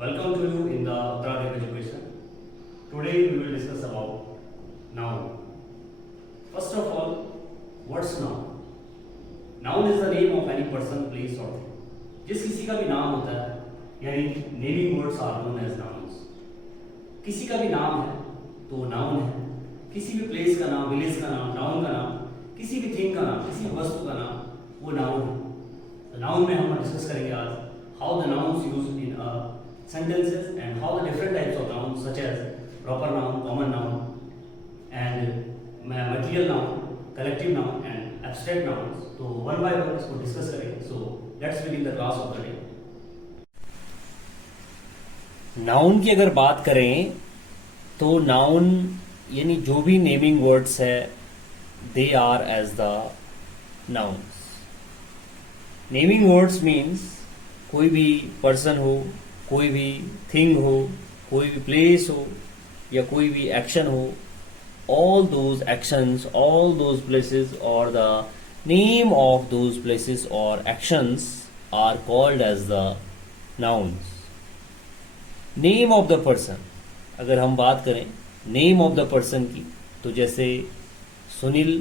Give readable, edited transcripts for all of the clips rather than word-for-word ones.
Welcome to you in the Uttarakhand Education. Today we will discuss about noun. First of all, what's noun? Noun is the name of any person, place or thing. जिस किसी का भी नाम होता है यानी naming words are known as nouns. किसी का भी नाम है तो वो नाउन है. किसी भी प्लेस का नाम, विलेज का नाम, टाउन का नाम, किसी भी थिंग का नाम, किसी भी वस्तु का नाम, वो नाउन है. तो नाउन में हम डिस्कस करेंगे आज how the nouns used in sentences and how the different types of nouns such as proper noun, common noun and material noun, collective noun and abstract nouns. तो one by one इसको discuss करेंगे. So let's begin the class of the day. Noun की अगर बात करें तो noun यानी जो भी नेमिंग वर्ड्स है they are as the nouns. Naming words means कोई भी पर्सन हो, कोई भी थिंग हो, कोई भी प्लेस हो या कोई भी एक्शन हो, all those actions, all those places or the name of those places or actions are called as the nouns. Name of the person, अगर हम बात करें name of the person की तो जैसे सुनील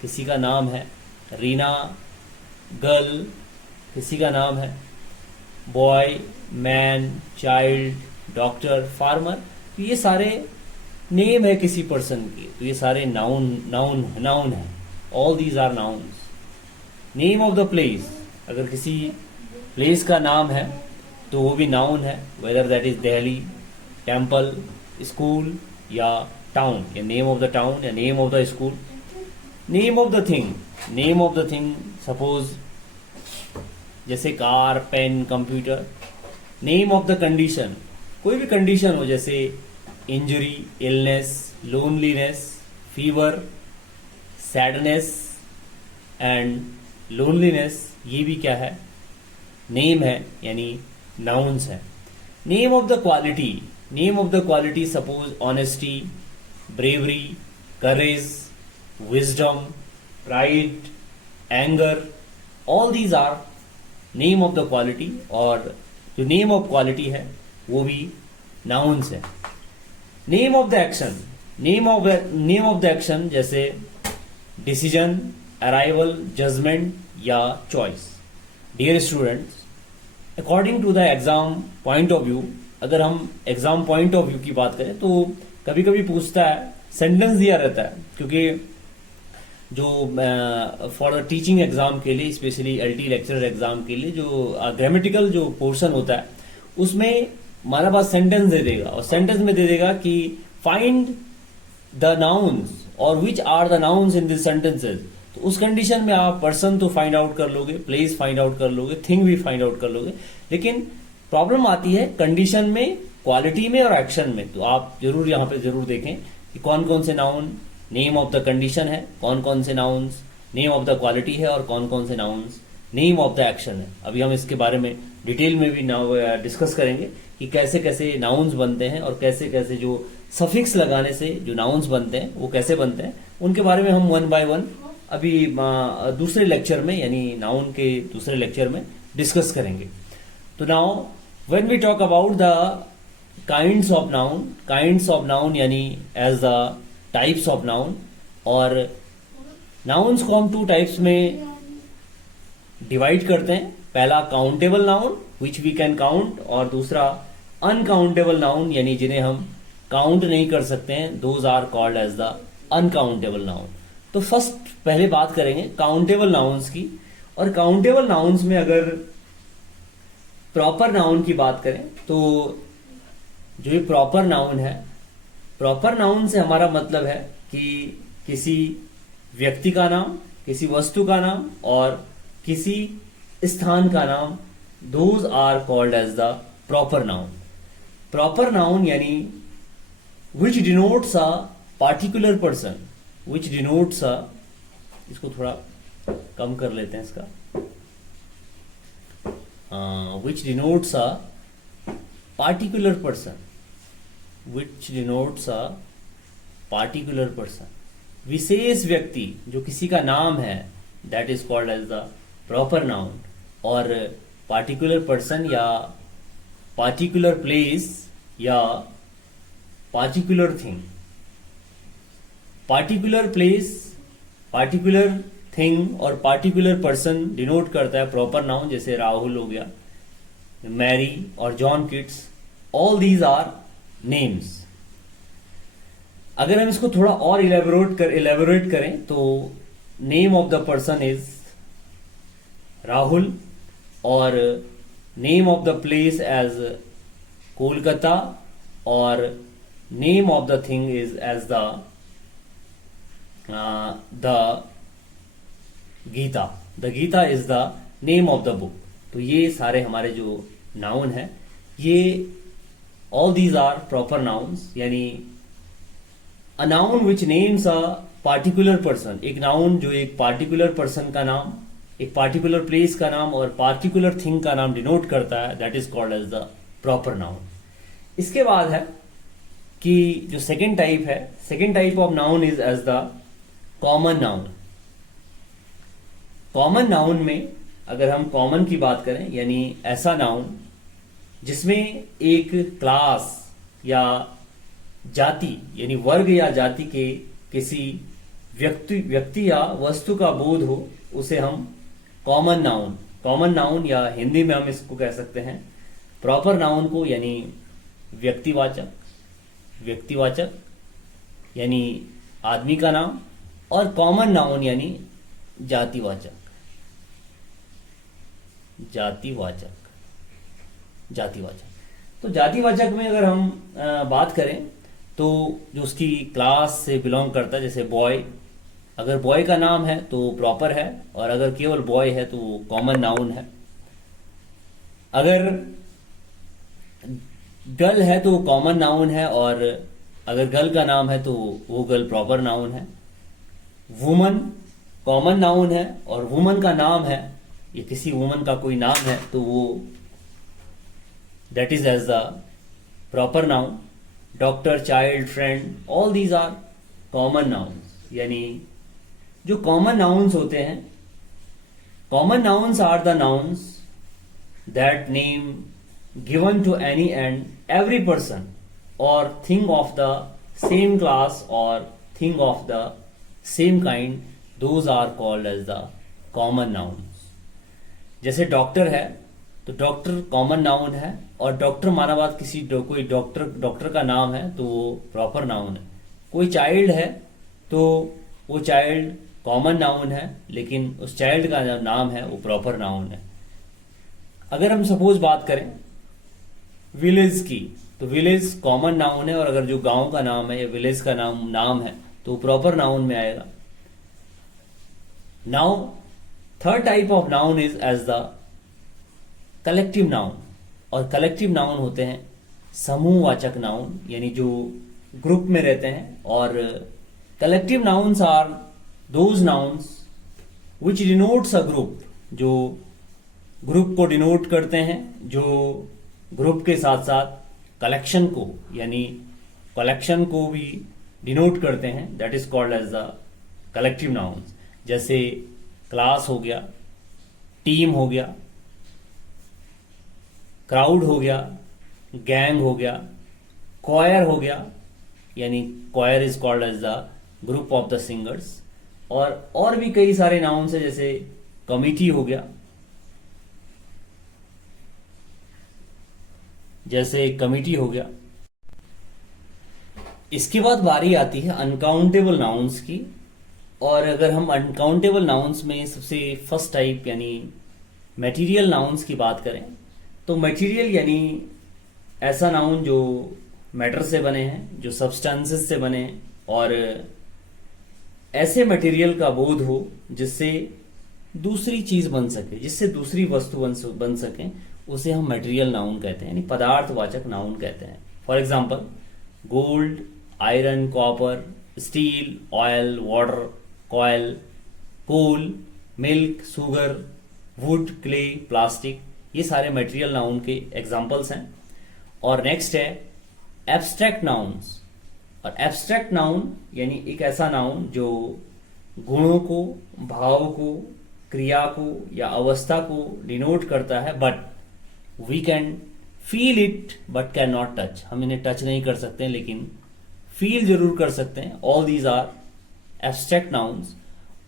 किसी का नाम है, रीना गर्ल किसी का नाम है, boy, man, child, doctor, farmer, तो ये सारे नेम है किसी पर्सन की. तो ये सारे नाउन है. All these are nouns. Name of the place, अगर किसी प्लेस का नाम है तो वो भी नाउन है, whether that is Delhi, temple, school या टाउन, या नेम ऑफ द टाउन या name of the school. Name of the thing, suppose जैसे car, pen, computer. Name of the condition, कोई भी कंडीशन हो जैसे injury, illness, loneliness, fever, sadness and loneliness, ये भी क्या है, नेम है यानी नाउन्स है. Name of the quality, suppose honesty, bravery, courage, wisdom, pride, anger, all these are name of the quality. और जो नेम ऑफ क्वालिटी है वो भी नाउन्स है. नेम ऑफ द एक्शन जैसे डिसीजन, अराइवल, जजमेंट या choice. Dear students, according to the exam point of view, अगर हम एग्जाम पॉइंट ऑफ व्यू की बात करें तो कभी कभी पूछता है, सेंटेंस दिया रहता है, क्योंकि जो फॉर द टीचिंग एग्जाम के लिए, स्पेशली एलटी लेक्चरर एग्जाम के लिए जो ग्रामेटिकल जो पोर्शन होता है उसमें हमारे पास सेंटेंस दे देगा और सेंटेंस में दे देगा कि फाइंड द नाउन्स और which are the nouns in this sentences. तो उस कंडीशन में आप पर्सन तो फाइंड आउट कर लोगे, प्लेस फाइंड आउट कर लोगे, थिंग भी फाइंड आउट कर लोगे, लेकिन प्रॉब्लम आती है कंडीशन में, क्वालिटी में और एक्शन में. तो आप जरूर यहाँ पे जरूर देखें कि कौन कौन से noun name of the condition है, कौन कौन से nouns name of the quality है और कौन कौन से nouns name of the action है. अभी हम इसके बारे में डिटेल में भी डिस्कस करेंगे कि कैसे कैसे नाउन्स बनते हैं और कैसे कैसे जो सफिक्स लगाने से जो नाउन्स बनते हैं वो कैसे बनते हैं. उनके बारे में हम वन बाय वन अभी दूसरे लेक्चर में यानी नाउन के दूसरे लेक्चर में डिस्कस करेंगे. तो now when we talk about the kinds of noun यानी as the types of noun, और नाउन्स को हम टू टाइप्स में डिवाइड करते हैं. पहला countable noun which we can count, और दूसरा अनकाउंटेबल नाउन यानी जिन्हें हम काउंट नहीं कर सकते हैं, those are called as the uncountable noun. तो फर्स्ट पहले बात करेंगे काउंटेबल नाउन्स की. और काउंटेबल नाउन्स में अगर प्रॉपर नाउन की बात करें तो जो ये प्रॉपर नाउन है, प्रॉपर नाउन से हमारा मतलब है कि किसी व्यक्ति का नाम, किसी वस्तु का नाम और किसी स्थान का नाम, those are called as the proper noun. Proper noun यानी which denotes a particular person, which denotes a, इसको थोड़ा कम कर लेते हैं इसका, which denotes a particular person, which denotes a particular person, विशेष व्यक्ति जो किसी का नाम है, that is called as the proper noun. और particular person या पार्टिकुलर प्लेस या particular thing. Particular place, particular thing और पार्टिकुलर पर्सन डिनोट करता है प्रॉपर नाउन, जैसे राहुल हो गया, मैरी और John Keats, all these are names. अगर हम इसको थोड़ा और इलेबोरेट करें तो name of the person is Rahul और name of the place as Kolkata और name of the thing is as the Gita. The Gita is the name of the book. तो ये सारे हमारे जो नाउन है, ये all these are proper nouns, यानी a noun which names a particular person, एक नाउन जो एक पार्टिकुलर पर्सन का नाम, एक पार्टिकुलर प्लेस का नाम और पार्टिकुलर थिंग का नाम डिनोट करता है, that is called as the proper noun. इसके बाद है कि जो सेकेंड टाइप है, second type of noun is as the common noun. Common noun में अगर हम कॉमन की बात करें, यानी ऐसा नाउन जिसमें एक क्लास या जाति यानी वर्ग या जाति के किसी व्यक्ति या वस्तु का बोध हो, उसे हम कॉमन नाउन या हिंदी में हम इसको कह सकते हैं प्रॉपर नाउन को, यानी व्यक्तिवाचक यानी आदमी का नाम, और कॉमन नाउन यानी जातिवाचक। तो जातिवाचक में अगर हम बात करें तो जो उसकी क्लास से बिलोंग करता है, जैसे बॉय, अगर बॉय का नाम है तो प्रॉपर है, और अगर केवल बॉय है तो कॉमन नाउन है। अगर गर्ल है तो कॉमन नाउन है, और अगर गर्ल का नाम है तो वो गर्ल प्रॉपर नाउन है। वुमन कॉमन नाउन है, और वुमन का नाम है, ये किसी वुमन का कोई नाम है तो वो that is as the proper noun. Doctor, child, friend, all these are common nouns. यानी जो कॉमन नाउन्स होते हैं, common nouns are the nouns that name given to any and every person और thing of the same class और thing of the same kind, those are called as the common nouns. जैसे doctor है तो doctor common noun है, और doctor माना बात किसी कोई डॉक्टर का नाम है तो वो प्रॉपर नाउन है। कोई चाइल्ड है तो वो चाइल्ड कॉमन नाउन है, लेकिन उस चाइल्ड का जो नाम है वो प्रॉपर नाउन है। अगर हम सपोज बात करें विलेज की, तो विलेज कॉमन नाउन है, और अगर जो गांव का नाम है या विलेज का नाम है तो प्रॉपर नाउन में आएगा। Now third type of noun is as the collective noun, और कलेक्टिव नाउन होते हैं समूहवाचक नाउन, यानी जो ग्रुप में रहते हैं। और collective nouns are those nouns which denotes a group, जो ग्रुप को डिनोट करते हैं, जो ग्रुप के साथ साथ कलेक्शन को, यानी कलेक्शन को भी डिनोट करते हैं, that is called as the collective nouns. जैसे क्लास हो गया, टीम हो गया, क्राउड हो गया, गैंग हो गया, क्वायर हो गया, यानी choir is called as the group of the singers. और भी कई सारे नाउन्स है, जैसे कमिटी हो गया, इसके बाद बारी आती है अनकाउंटेबल नाउन्स की। और अगर हम अनकाउंटेबल नाउन्स में सबसे फर्स्ट टाइप यानी मटेरियल नाउन्स की बात करें, तो मटेरियल यानी ऐसा नाउन जो मैटर से बने हैं, जो सब्सटेंसेस से बने हैं, और ऐसे मटेरियल का बोध हो जिससे दूसरी चीज बन सके, जिससे दूसरी वस्तु बन सके, उसे हम मटेरियल नाउन कहते हैं, यानी पदार्थवाचक नाउन कहते हैं। For example gold, iron, copper, steel, oil, water, coil, coal, milk, sugar, wood, clay, plastic, ये सारे मटेरियल नाउन के एग्जाम्पल्स हैं। और नेक्स्ट है एब्स्ट्रैक्ट नाउन्स। और एब्स्ट्रैक्ट नाउन यानी एक ऐसा नाउन जो गुणों को, भाव को, क्रिया को या अवस्था को डिनोट करता है, but we can feel it but can not touch, हम इन्हें टच नहीं कर सकते हैं लेकिन फील जरूर कर सकते हैं. All these are abstract nouns.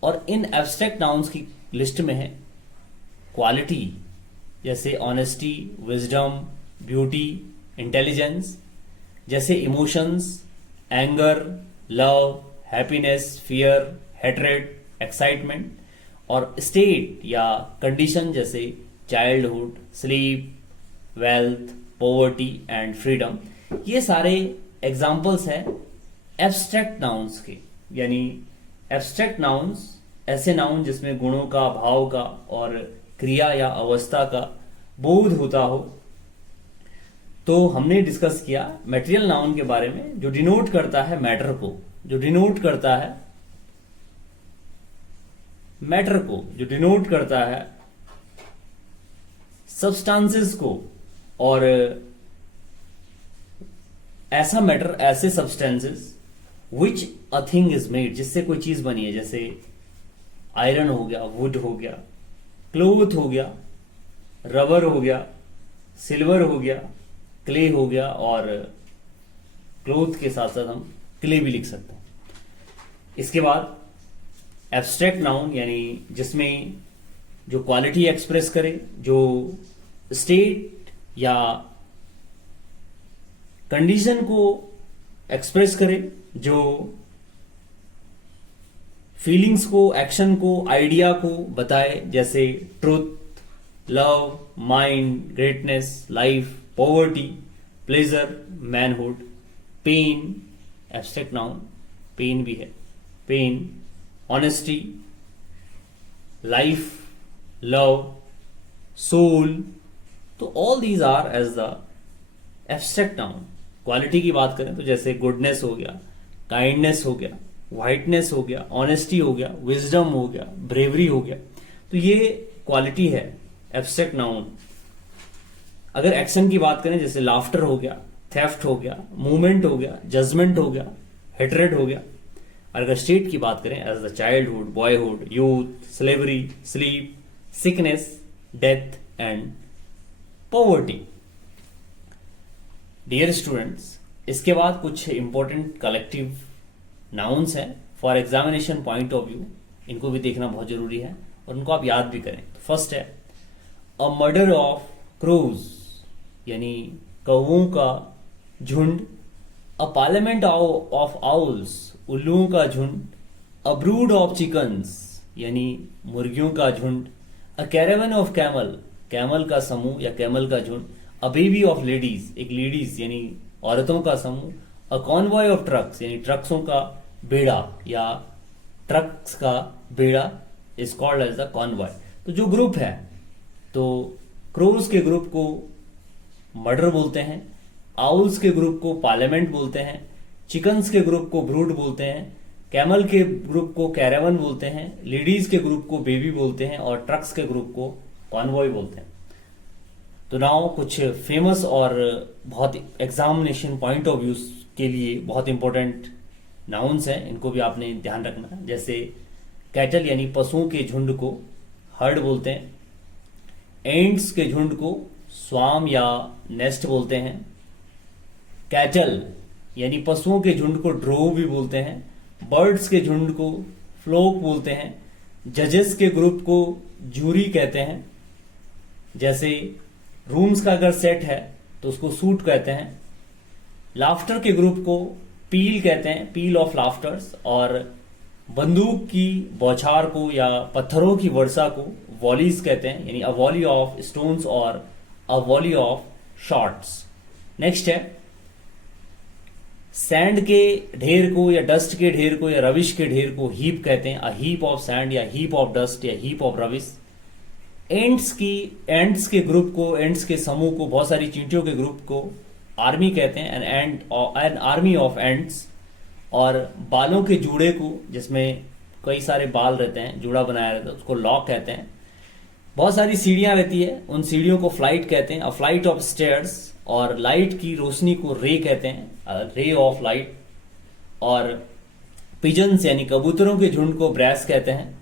और इन एब्स्ट्रैक्ट नाउन्स की लिस्ट में है क्वालिटी, जैसे ऑनेस्टी, विजडम, ब्यूटी, इंटेलिजेंस. जैसे emotions, anger, love, happiness, fear, hatred, excitement. और स्टेट या कंडीशन, जैसे childhood, sleep, wealth, poverty and freedom. ये सारे एग्जाम्पल्स हैं एब्स्ट्रैक्ट नाउन्स के. यानी एब्स्ट्रैक्ट नाउन्स ऐसे नाउन जिसमें गुणों का, भाव का और क्रिया या अवस्था का बोध होता हो. तो हमने डिस्कस किया मटेरियल नाउन के बारे में, जो डिनोट करता है मैटर को, जो डिनोट करता है मैटर को, जो डिनोट करता है सब्सटेंसेस को. और ऐसा मैटर, ऐसे substances which a thing is made, जिससे कोई चीज बनी है. जैसे आयरन हो गया, वुड हो गया, क्लोथ हो गया, रबर हो गया, सिल्वर हो गया, क्ले हो गया. और क्लोथ के साथ साथ हम क्ले भी लिख सकते हैं. इसके बाद एब्स्ट्रैक्ट नाउन, यानी जिसमें जो क्वालिटी एक्सप्रेस करे, जो स्टेट या कंडीशन को एक्सप्रेस करे, जो फीलिंग्स को, एक्शन को, आइडिया को बताए. जैसे truth, love, mind, greatness, life, poverty, pleasure, manhood, pain. Abstract noun pain भी है. Pain, honesty, life, love, soul. तो all these are as the abstract noun. Quality की बात करें तो जैसे गुडनेस हो गया, काइंडनेस हो गया, व्हाइटनेस हो गया, ऑनेस्टी हो गया, विजडम हो गया, ब्रेवरी हो गया. तो ये क्वालिटी है एब्स्ट्रैक्ट नाउन. अगर एक्शन की बात करें जैसे लाफ्टर हो गया, थेफ्ट हो गया, मूवमेंट हो गया, जजमेंट हो गया, हेट्रेड हो गया. और अगर स्टेट की बात करें as the childhood, boyhood, youth, slavery, sleep, sickness, death and poverty. Dear students, इसके बाद कुछ इंपॉर्टेंट कलेक्टिव नाउन्स हैं for examination point of view. इनको भी देखना बहुत जरूरी है और उनको आप याद भी करें. फर्स्ट है अ मर्डर ऑफ क्रोज, यानी कौवों का झुंड. अ पार्लियामेंट ऑफ आउल्स, उल्लुओं का झुंड. अ ब्रूड ऑफ चिकन्स, यानी मुर्गियों का झुंड. अ कैरेवन ऑफ कैमल, कैमल का समूह या कैमल का झुंड. अ बेबी ऑफ लेडीज, एक लेडीज यानी औरतों का समूह. अ कॉन्वॉय ऑफ ट्रक्स, यानी ट्रक्सों का बेड़ा या ट्रक्स का बेड़ा is called as the convoy. तो जो ग्रुप है, तो क्रोज के ग्रुप को मर्डर बोलते हैं, आउल्स के ग्रुप को पार्लियामेंट बोलते हैं, चिकन्स के ग्रुप को ब्रूड बोलते हैं, कैमल के ग्रुप को कैरेवन बोलते हैं, लेडीज के ग्रुप को बेबी बोलते हैं और ट्रक्स के ग्रुप को कॉन्वॉय बोलते हैं. तो नाउ कुछ फेमस और बहुत एग्जामिनेशन पॉइंट ऑफ व्यू के लिए बहुत इंपॉर्टेंट नाउन्स हैं, इनको भी आपने ध्यान रखना है. जैसे कैटल यानी पशुओं के झुंड को हर्ड बोलते हैं. एंट्स के झुंड को स्वाम या नेस्ट बोलते हैं. कैटल यानी पशुओं के झुंड को ड्रोव भी बोलते हैं. बर्ड्स के झुंड को फ्लोक बोलते हैं. जजेस के ग्रुप को जूरी कहते हैं. जैसे रूम्स का अगर सेट है तो उसको सूट कहते हैं. लाफ्टर के ग्रुप को पील कहते हैं, पील ऑफ लाफ्टर्स. और बंदूक की बौछार को या पत्थरों की वर्षा को वॉलीज कहते हैं, यानी अ वॉली ऑफ स्टोन्स और अ वॉली ऑफ शॉट्स. नेक्स्ट है सैंड के ढेर को या डस्ट के ढेर को या रविश के ढेर को हीप कहते हैं. अ हीप ऑफ सैंड या हीप ऑफ डस्ट या हीप ऑफ रविश. एंट्स के ग्रुप को, एंट्स के समूह को, बहुत सारी चींटियों के ग्रुप को आर्मी कहते हैं, एन आर्मी ऑफ एंट्स. और बालों के जूड़े को, जिसमें कई सारे बाल रहते हैं, जूड़ा बनाया रहता है, उसको लॉक कहते हैं. बहुत सारी सीढ़ियां रहती है, उन सीढ़ियों को फ्लाइट कहते हैं, अ फ्लाइट ऑफ स्टेयर्स. और लाइट की रोशनी को रे कहते हैं, रे ऑफ लाइट. और पिजन्स यानी कबूतरों के झुंड को ब्रैस कहते हैं.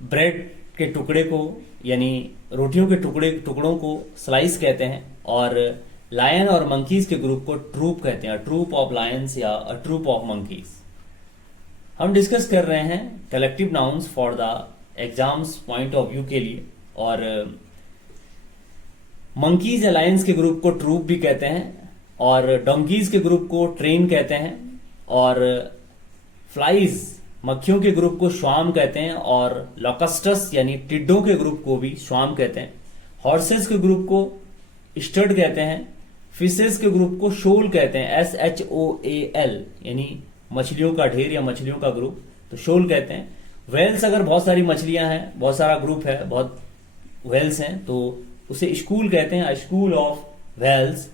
ब्रेड के टुकड़े को यानी रोटियों के टुकड़ों को स्लाइस कहते हैं. और लायन और मंकीज के ग्रुप को ट्रूप कहते हैं, ट्रूप ऑफ लायंस या अ ट्रूप ऑफ मंकीज। हम डिस्कस कर रहे हैं collective nouns for the exams point of view के लिए, और मंकीज या लायंस के ग्रुप को ट्रूप भी कहते हैं, और डोंकीज के ग्रुप को ट्रेन कहते हैं, और फ्लाइज मक्खियों के ग्रुप को श्वाम कहते हैं, और लॉकस्टस यानी टिड्डों के ग्रुप को भी श्वाम कहते हैं। हॉर्सेस के ग्रुप को स्टड कहते हैं। फिशेस के ग्रुप को शोल कहते हैं, SHOAL यानी मछलियों का ढेर या मछलियों का ग्रुप, तो शोल कहते हैं। वेल्स, अगर बहुत सारी मछलियां हैं, बहुत सारा ग्रुप है, बहुत वेल्स हैं, तो उसे स्कूल कहते हैं, स्कूल ऑफ वेल्स।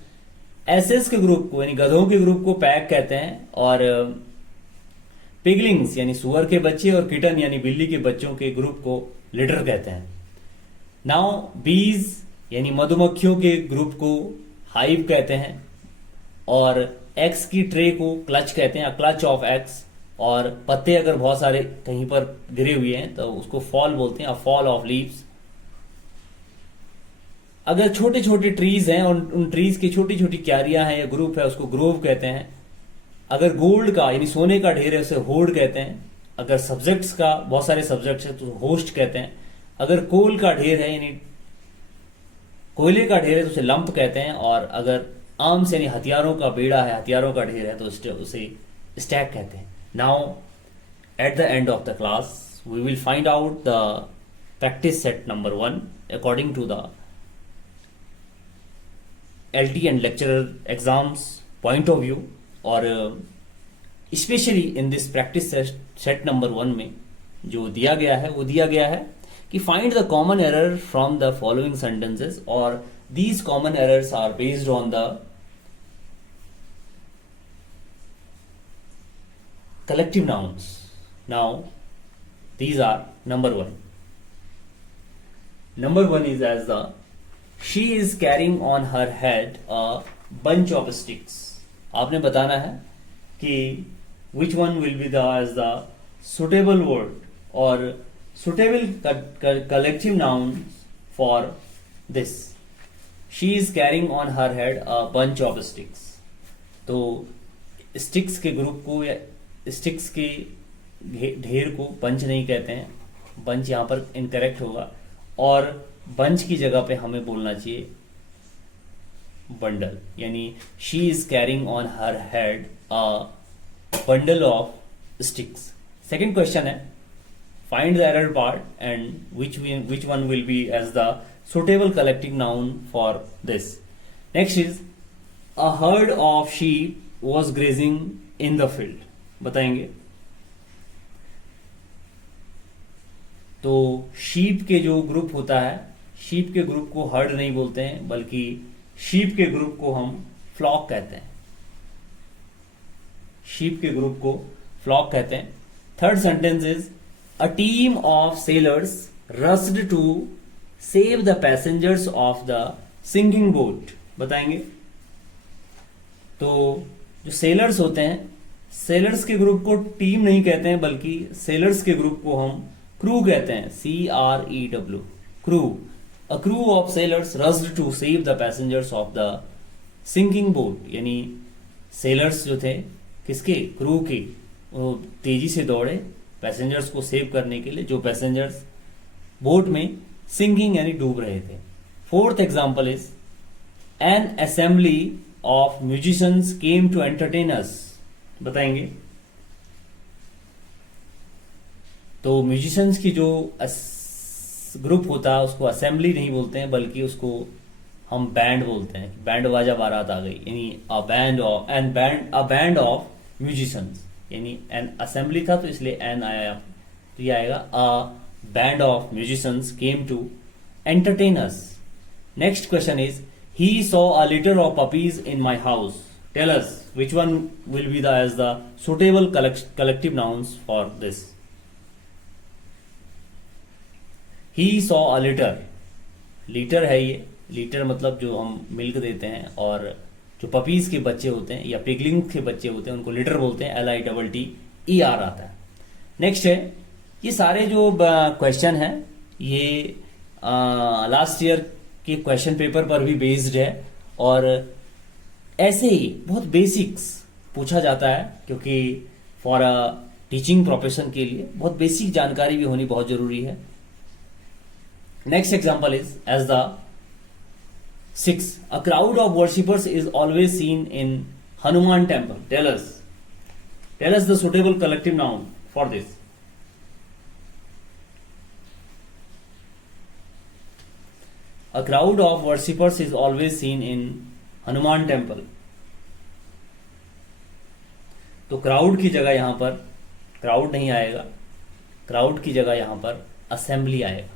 एसेस के ग्रुप को यानी गधों के ग्रुप को पैक कहते हैं, और पिगलिंग्स यानी सुअर के बच्चे और किटन यानी बिल्ली के बच्चों के ग्रुप को लिटर कहते हैं। नाउ बीज यानी मधुमक्खियों के ग्रुप को हाइव कहते हैं, और एग्स की ट्रे को क्लच कहते हैं, क्लच ऑफ एग्स। और पत्ते अगर बहुत सारे कहीं पर गिरे हुए हैं तो उसको फॉल बोलते हैं, फॉल ऑफ लीव्स। अगर छोटे छोटे ट्रीज हैं और उन ट्रीज की छोटी छोटी क्यारियां हैं या ग्रुप है, उसको ग्रोव कहते हैं। अगर गोल्ड का यानी सोने का ढेर है उसे होर्ड कहते हैं। अगर सब्जेक्ट्स का बहुत सारे सब्जेक्ट्स है तो होस्ट कहते हैं। अगर कोल का ढेर है यानी कोयले का ढेर है तो उसे लंप कहते हैं। और अगर आर्म्स यानी हथियारों का बेड़ा है, हथियारों का ढेर है, तो उसे स्टैक कहते हैं। Now at the end of the class we will find out the practice set number 1 according to the LT and lecturer exams point of view. और specially in this practice set number 1 में जो दिया गया है वो दिया गया है कि find the common error from the following sentences, और these common errors are based on the collective nouns. Now these are number 1. Number 1 is as the she is carrying on her head a bunch of sticks. आपने बताना है कि which one will be the as the suitable word or suitable collective noun for this. She is carrying on her head a bunch of sticks. तो sticks के group को या sticks के ढेर को बंच नहीं कहते हैं, बंच यहां पर इनकरेक्ट होगा, और बंच की जगह पे हमें बोलना चाहिए बंडल, यानी she is carrying on her head a bundle of sticks. Second question है find the error part and which one will be as the suitable collective noun for this. Next is a herd of sheep was grazing in the field, बताएंगे। तो sheep के जो group होता है, sheep के group को heard नहीं बोलते हैं, बल्कि शीप के ग्रुप को हम फ्लॉक कहते हैं। शीप के ग्रुप को फ्लॉक कहते हैं। Third sentence is a team of sailors rushed to save the passengers of the sinking boat, बताएंगे। तो जो सेलर्स होते हैं, सेलर्स के ग्रुप को टीम नहीं कहते हैं, बल्कि सेलर्स के ग्रुप को हम क्रू कहते हैं, CREW, crew. A crew of sailors rushed to save the passengers of the sinking boat, यानी सेलर्स जो थे किसके, क्रू के, वो तेजी से दौड़े पैसेंजर्स को सेव करने के लिए, जो पैसेंजर्स बोट में सिंकिंग यानी डूब रहे थे। Fourth example is an assembly of musicians came to entertain us, बताएंगे। तो म्यूजिशियंस की जो ग्रुप होता है उसको असेंबली नहीं बोलते हैं, बल्कि उसको हम बैंड बोलते हैं। बैंड बाजा बारात आ गई, यानी अ बैंड ऑफ म्यूजिशियंस, यानी एन असेंबली था तो इसलिए एन आया, तो ये आएगा a band of musicians came to entertain us. Next question is he saw a litter of puppies in my house, tell us which one will be the as the suitable collective nouns for this. He saw a litter, litre है ये, litre मतलब जो हम milk देते हैं, और जो puppies के बच्चे होते हैं या पिगलिंग के बच्चे होते हैं उनको लिटर बोलते हैं, LITTER आता है। नेक्स्ट है, ये सारे जो क्वेश्चन है ये लास्ट ईयर के क्वेश्चन पेपर पर भी बेस्ड है, और ऐसे ही बहुत बेसिक्स पूछा जाता है, क्योंकि फॉर अ टीचिंग प्रोफेशन के लिए बहुत बेसिक जानकारी भी होनी बहुत जरूरी है. Next example is as the 6. A crowd of worshippers is always seen in Hanuman temple. Tell us the suitable collective noun for this. A crowd of worshippers is always seen in Hanuman temple. तो crowd की जगह यहां पर crowd नहीं आएगा, crowd की जगह यहां पर असेंबली आएगा.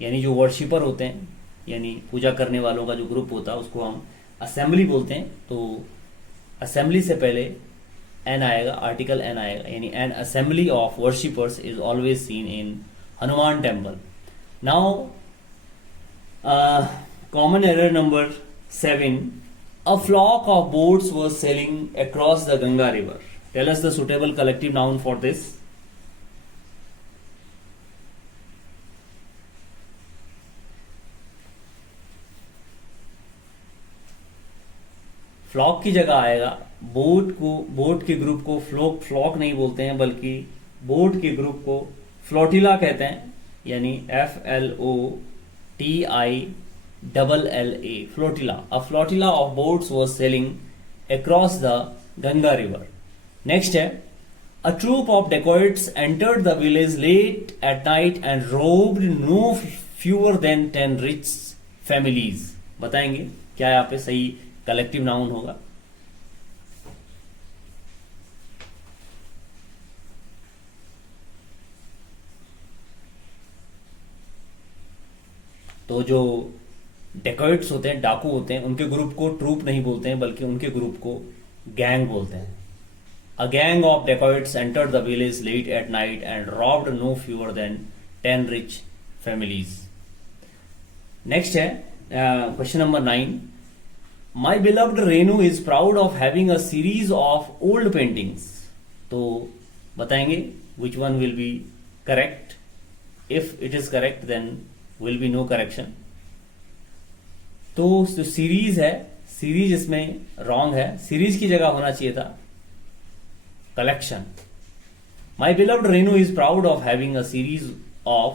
यानी जो वर्शिपर होते हैं, यानी पूजा करने वालों का जो ग्रुप होता है उसको हम असेंबली बोलते हैं. तो असेंबली से पहले एन आएगा, आर्टिकल एन आएगा, यानी an assembly of worshippers is always seen in Hanuman temple. Now common error number 7. A flock of boats was sailing across the Ganga river. Tell us the suitable collective noun for this. Flock की जगह आएगा boat के group को flock नहीं बोलते हैं, बल्कि boat के ग्रुप को फ्लोटिला कहते हैं, यानी FLOTILLA, flotilla. A flotilla of boats was sailing across the Ganga river. Next है, a troop of dacoits entered the village late at night and robbed no fewer than 10 rich families. बताएंगे क्या यहाँ पे सही कलेक्टिव नाउन होगा. तो जो dacoits होते हैं, डाकू होते हैं, उनके ग्रुप को ट्रूप नहीं बोलते हैं, बल्कि उनके ग्रुप को गैंग बोलते हैं. A gang of dacoits entered the village late at night and robbed no fewer than 10 rich families. Next है question number 9. My beloved Renu is proud of having a series of old paintings. तो बताएंगे which one will be correct. If it is correct, then will be no correction. तो जो series है, series इसमें wrong है. Series की जगह होना चाहिए था collection. My beloved Renu is proud of having a series of.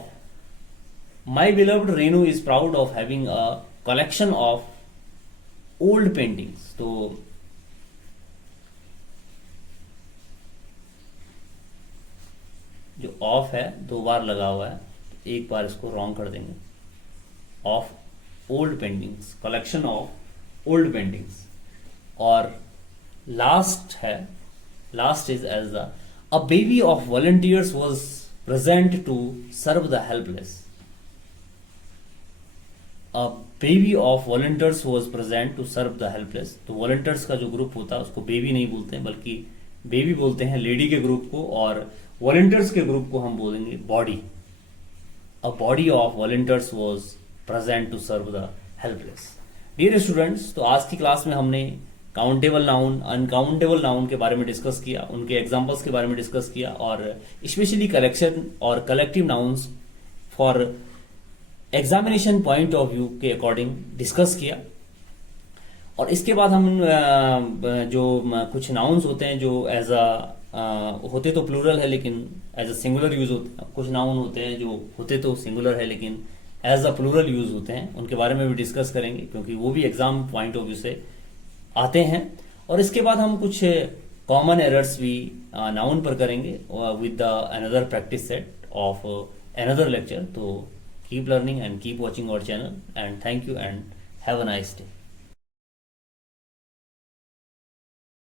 My beloved Renu is proud of having a collection of old paintings. तो जो ऑफ है 2 बार लगा हुआ है, एक बार इसको रॉन्ग कर देंगे. Of old paintings, collection of old paintings. और लास्ट है, last is as the a baby of volunteers was present to serve the helpless. A baby of volunteers was present to serve the helpless. तो volunteers का जो group होता है उसको baby नहीं बोलते हैं, बल्कि बेबी बोलते हैं लेडी के ग्रुप को, और वॉलंटियर्स के ग्रुप को हम बोलेंगे body. A body of volunteers was present to serve the helpless. Dear students, तो आज की क्लास में हमने काउंटेबल नाउन, अनकाउंटेबल नाउन के बारे में डिस्कस किया, उनके एग्जाम्पल्स के बारे में डिस्कस किया, और स्पेशली कलेक्शन और collective nouns for examination point of view के अकॉर्डिंग डिस्कस किया. और इसके बाद हम जो कुछ नाउन्स होते हैं जो एज अ होते तो प्लूरल है लेकिन एज अ सिंगुलर यूज होते हैं, कुछ नाउन होते हैं जो होते तो सिंगुलर है लेकिन एज अ प्लूरल यूज होते हैं, उनके बारे में भी डिस्कस करेंगे, क्योंकि वो भी एग्जाम पॉइंट ऑफ व्यू से आते हैं. और इसके बाद हम कुछ कॉमन एरर्स भी नाउन पर करेंगे with the another practice set of another lecture. तो keep learning and keep watching our channel, and thank you and have a nice day.